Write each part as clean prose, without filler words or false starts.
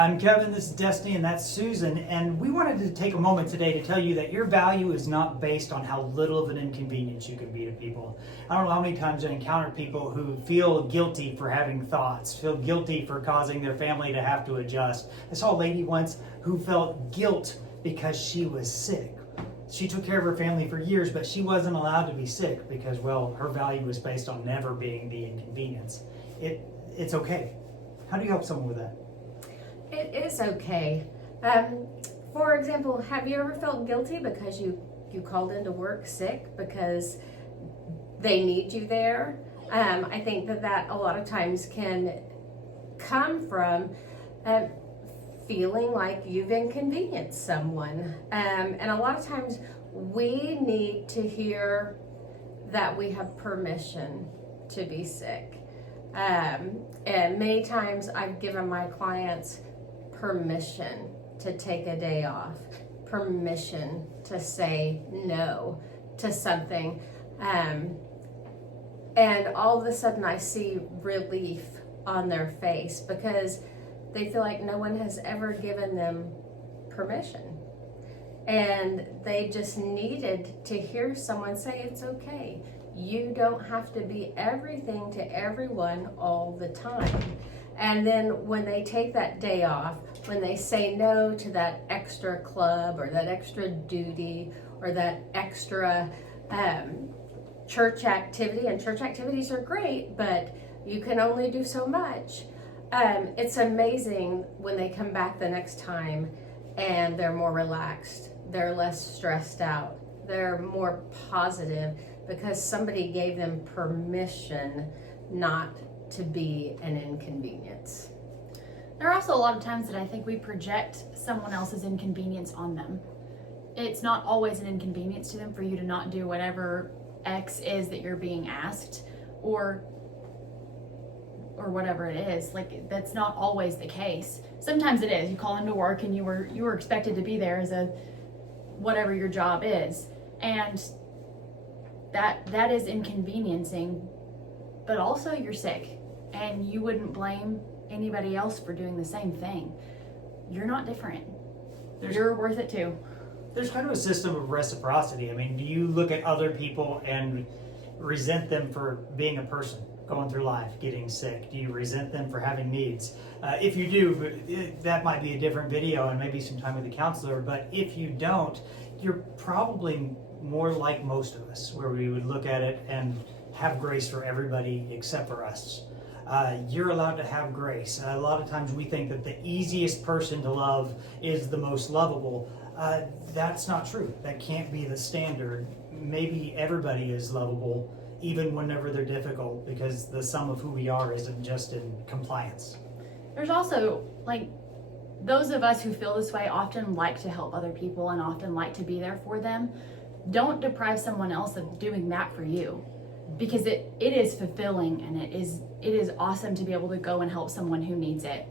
I'm Kevin, this is Destiny, and that's Susan, and we wanted to take a moment today to tell you that your value is not based on how little of an inconvenience you can be to people. I don't know how many times I encounter people who feel guilty for having thoughts, feel guilty for causing their family to have to adjust. I saw a lady once who felt guilt because she was sick. She took care of her family for years, but she wasn't allowed to be sick because, well, her value was based on never being the inconvenience. It's okay. How do you help someone with that? It is okay. For example, have you ever felt guilty because you called into work sick because they need you there? I think that a lot of times can come from feeling like you've inconvenienced someone. And a lot of times we need to hear that we have permission to be sick. And many times I've given my clients permission to take a day off, permission to say no to something. And all of a sudden I see relief on their face because they feel like no one has ever given them permission. And they just needed to hear someone say, it's okay. You don't have to be everything to everyone all the time. And then when they take that day off, when they say no to that extra club or that extra duty or that extra church activity, and church activities are great, but you can only do so much. It's amazing when they come back the next time and they're more relaxed, they're less stressed out, they're more positive because somebody gave them permission not to be an inconvenience. There are also a lot of times that I think we project someone else's inconvenience on them. It's not always an inconvenience to them for you to not do whatever X is that you're being asked, or whatever it is. Like, that's not always the case. Sometimes it is. You call into work and you were expected to be there as a whatever your job is, and that is inconveniencing. But also you're sick, and you wouldn't blame anybody else for doing the same thing. You're not different. You're worth it too. There's kind of a system of reciprocity. I mean, do you look at other people and resent them for being a person, going through life, getting sick? Do you resent them for having needs? If you do, that might be a different video and maybe some time with a counselor. But if you don't, you're probably more like most of us, where we would look at it and have grace for everybody except for us. You're allowed to have grace. A lot of times we think that the easiest person to love is the most lovable. That's not true. That can't be the standard. Maybe everybody is lovable, even whenever they're difficult, because the sum of who we are isn't just in compliance. There's also, like, those of us who feel this way often like to help other people and often like to be there for them. Don't deprive someone else of doing that for you, because it is fulfilling, and it is awesome to be able to go and help someone who needs it.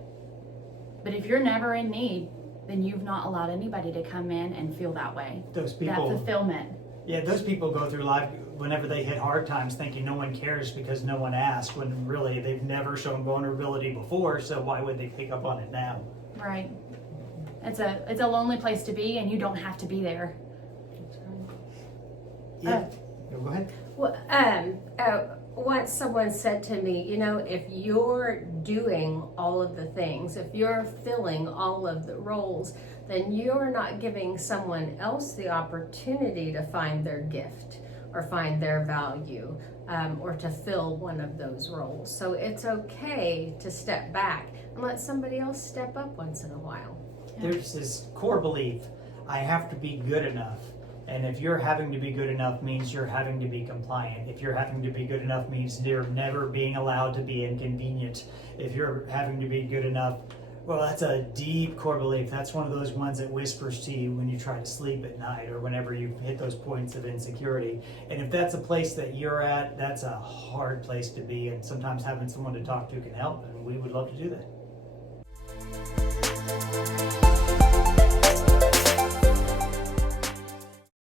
But if you're never in need, then you've not allowed anybody to come in and feel that way. Those people, that fulfillment. Yeah, those people go through life whenever they hit hard times thinking no one cares because no one asked, when really they've never shown vulnerability before, so why would they pick up on it now? Right. It's a lonely place to be, and you don't have to be there. Yeah. Go ahead. Well, once someone said to me, if you're doing all of the things, if you're filling all of the roles, then you're not giving someone else the opportunity to find their gift or find their value, or to fill one of those roles. So it's okay to step back and let somebody else step up once in a while. There's this core belief, I have to be good enough. And if you're having to be good enough means you're having to be compliant. If you're having to be good enough means you're never being allowed to be inconvenient. If you're having to be good enough, well, that's a deep core belief. That's one of those ones that whispers to you when you try to sleep at night or whenever you hit those points of insecurity. And if that's a place that you're at, that's a hard place to be. And sometimes having someone to talk to can help, and we would love to do that.